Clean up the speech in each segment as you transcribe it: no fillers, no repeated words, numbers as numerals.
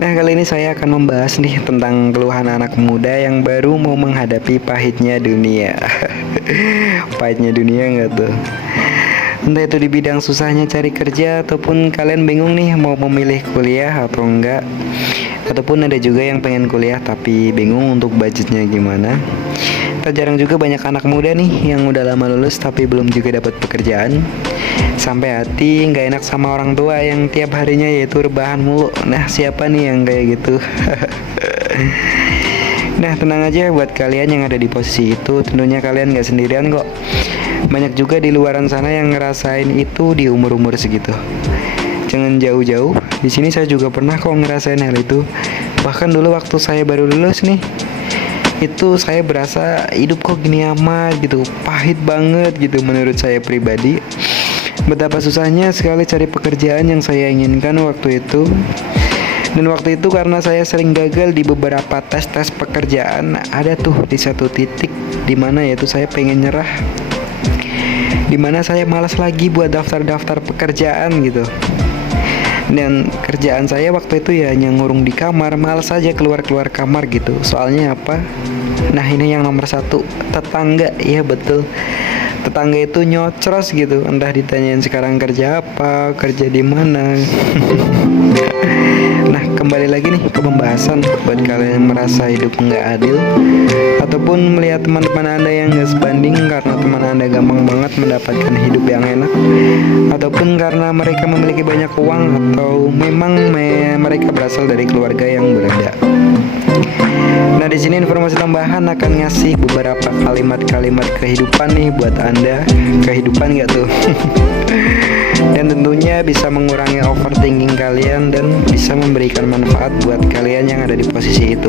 Nah, kali ini saya akan membahas nih tentang keluhan anak muda yang baru mau menghadapi pahitnya dunia. Pahitnya dunia nggak tuh? Entah itu di bidang susahnya cari kerja, ataupun kalian bingung nih mau memilih kuliah atau enggak. Ataupun ada juga yang pengen kuliah tapi bingung untuk budgetnya gimana. Tak jarang juga banyak anak muda nih yang udah lama lulus tapi belum juga dapat pekerjaan. Sampai hati nggak enak sama orang tua yang tiap harinya yaitu rebahan mulu. Nah, siapa nih yang kayak gitu? Nah, tenang aja buat kalian yang ada di posisi itu, tentunya kalian nggak sendirian kok. Banyak juga di luaran sana yang ngerasain itu di umur-umur segitu. Jangan jauh-jauh, di sini saya juga pernah kok ngerasain hal itu. Bahkan dulu waktu saya baru lulus nih, itu saya berasa hidup kok gini amat gitu, pahit banget gitu menurut saya pribadi. Betapa susahnya sekali cari pekerjaan yang saya inginkan waktu itu. Dan waktu itu karena saya sering gagal di beberapa tes-tes pekerjaan, ada tuh di satu titik dimana yaitu saya pengen nyerah, dimana saya malas lagi buat daftar-daftar pekerjaan gitu. Dan kerjaan saya waktu itu ya hanya ngurung di kamar, malas aja keluar-keluar kamar gitu. Soalnya apa? Nah, ini yang nomor satu, tetangga. Iya betul, tetangga itu nyocros gitu. Entah ditanyain sekarang kerja apa, kerja di mana. Nah, kembali lagi nih ke pembahasan. Buat kalian yang merasa hidup nggak adil, ataupun melihat teman-teman anda yang nggak sebanding karena teman anda gampang banget mendapatkan hidup yang enak, ataupun karena mereka memiliki banyak uang, atau memang mereka berasal dari keluarga yang berada. Nah, di sini informasi tambahan akan ngasih beberapa kalimat-kalimat kehidupan nih buat anda. Kehidupan nggak tuh? Dan tentunya bisa mengurangi overthinking kalian dan bisa memberikan manfaat buat kalian yang ada di posisi itu.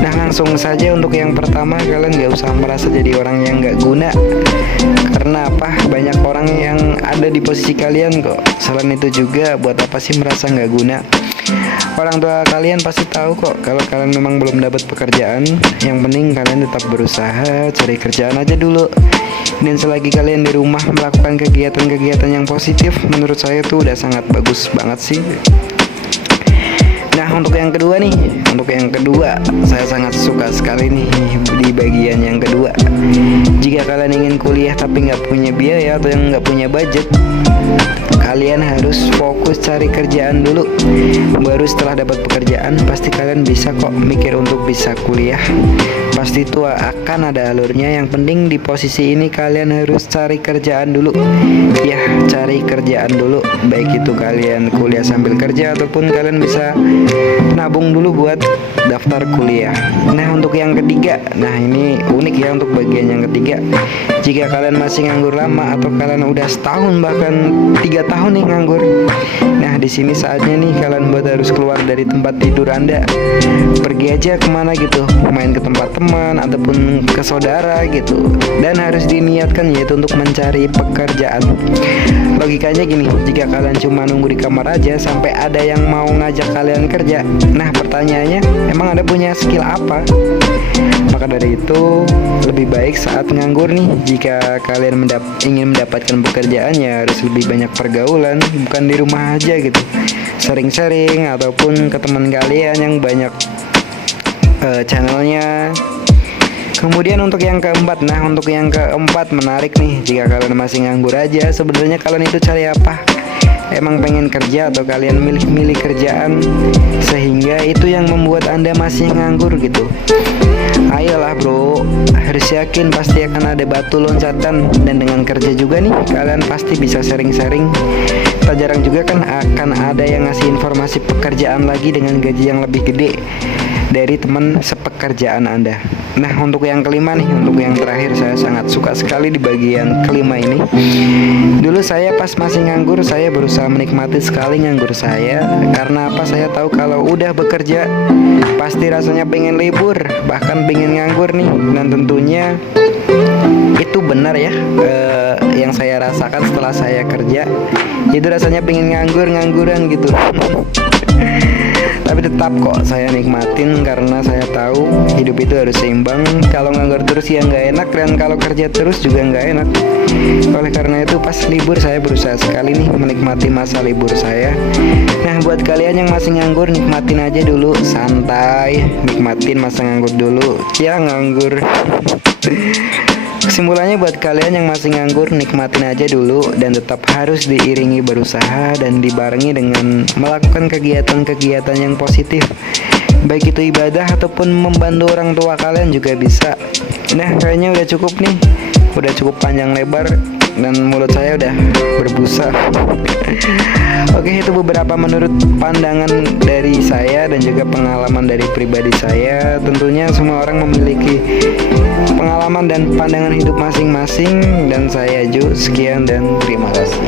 Nah, langsung saja untuk yang pertama, kalian gak usah merasa jadi orang yang gak guna. Karena apa? Banyak orang yang ada di posisi kalian kok. Selain itu juga, buat apa sih merasa gak guna? Orang tua kalian pasti tahu kok kalau kalian memang belum dapat pekerjaan. Yang penting kalian tetap berusaha, cari kerjaan aja dulu. Dan selagi kalian di rumah melakukan kegiatan-kegiatan yang positif, menurut saya tuh udah sangat bagus banget sih. Nah, untuk yang kedua nih, saya sangat suka sekali nih di bagian yang kedua. Jika kalian ingin kuliah tapi nggak punya biaya atau yang nggak punya budget, kalian harus fokus cari kerjaan dulu. Baru setelah dapat pekerjaan, pasti kalian bisa kok mikir untuk bisa kuliah. Pasti itu akan ada alurnya. Yang penting di posisi ini kalian harus cari kerjaan dulu. Ya, cari kerjaan dulu. Baik itu kalian kuliah sambil kerja ataupun kalian bisa nabung dulu buat daftar kuliah. Nah, untuk yang ketiga, nah ini unik ya untuk bagian yang ketiga. Jika kalian masih nganggur lama atau kalian udah setahun bahkan 3 tahun nih nganggur, nah di sini saatnya nih kalian buat harus keluar dari tempat tidur anda. Pergi aja kemana gitu, main ke tempat teman ataupun ke saudara gitu. Dan harus diniatkan yaitu untuk mencari pekerjaan. Logikanya gini, jika kalian cuma nunggu di kamar aja sampai ada yang mau ngajak kalian kerja, nah pertanyaannya, emang anda punya skill apa? Maka dari itu lebih baik saat nganggur nih, jika kalian ingin mendapatkan pekerjaan ya harus lebih banyak pergaulan, bukan di rumah aja gitu. Sering-sering ataupun ke teman kalian yang banyak channelnya. Kemudian untuk yang keempat, menarik nih. Jika kalian masih nganggur aja, sebenarnya kalian itu cari apa? Emang pengen kerja atau kalian milih-milih kerjaan sehingga itu yang membuat anda masih nganggur gitu? Ayolah bro, harus yakin pasti akan ada batu loncatan. Dan dengan kerja juga nih, kalian pasti bisa sharing-sharing. Tak jarang juga kan akan ada yang ngasih informasi pekerjaan lagi dengan gaji yang lebih gede dari teman sepekerjaan anda. Nah, untuk yang kelima nih, untuk yang terakhir, saya sangat suka sekali di bagian kelima ini. Dulu saya pas masih nganggur, saya berusaha menikmati sekali nganggur saya. Karena apa? Saya tahu kalau udah bekerja pasti rasanya pengen libur, bahkan pengen nganggur nih. Dan tentunya itu benar ya, yang saya rasakan setelah saya kerja itu rasanya pengen ngangguran gitu. Tapi tetap kok saya nikmatin karena saya tahu hidup itu harus seimbang. Kalau nganggur terus ya nggak enak, dan kalau kerja terus juga nggak enak. Oleh karena itu pas libur saya berusaha sekali nih menikmati masa libur saya. Nah, buat kalian yang masih nganggur, nikmatin aja dulu, santai, nikmatin masa nganggur dulu. Ya nganggur. Kesimpulannya buat kalian yang masih nganggur, nikmatin aja dulu dan tetap harus diiringi berusaha dan dibarengi dengan melakukan kegiatan-kegiatan yang positif. Baik itu ibadah ataupun membantu orang tua kalian juga bisa. Nah, kayaknya udah cukup nih. Udah cukup panjang lebar dan mulut saya udah berbusa. Oke, itu beberapa menurut pandangan dari saya dan juga pengalaman dari pribadi saya. Tentunya semua orang memiliki pengalaman dan pandangan hidup masing-masing. Dan saya Jo, sekian dan terima kasih.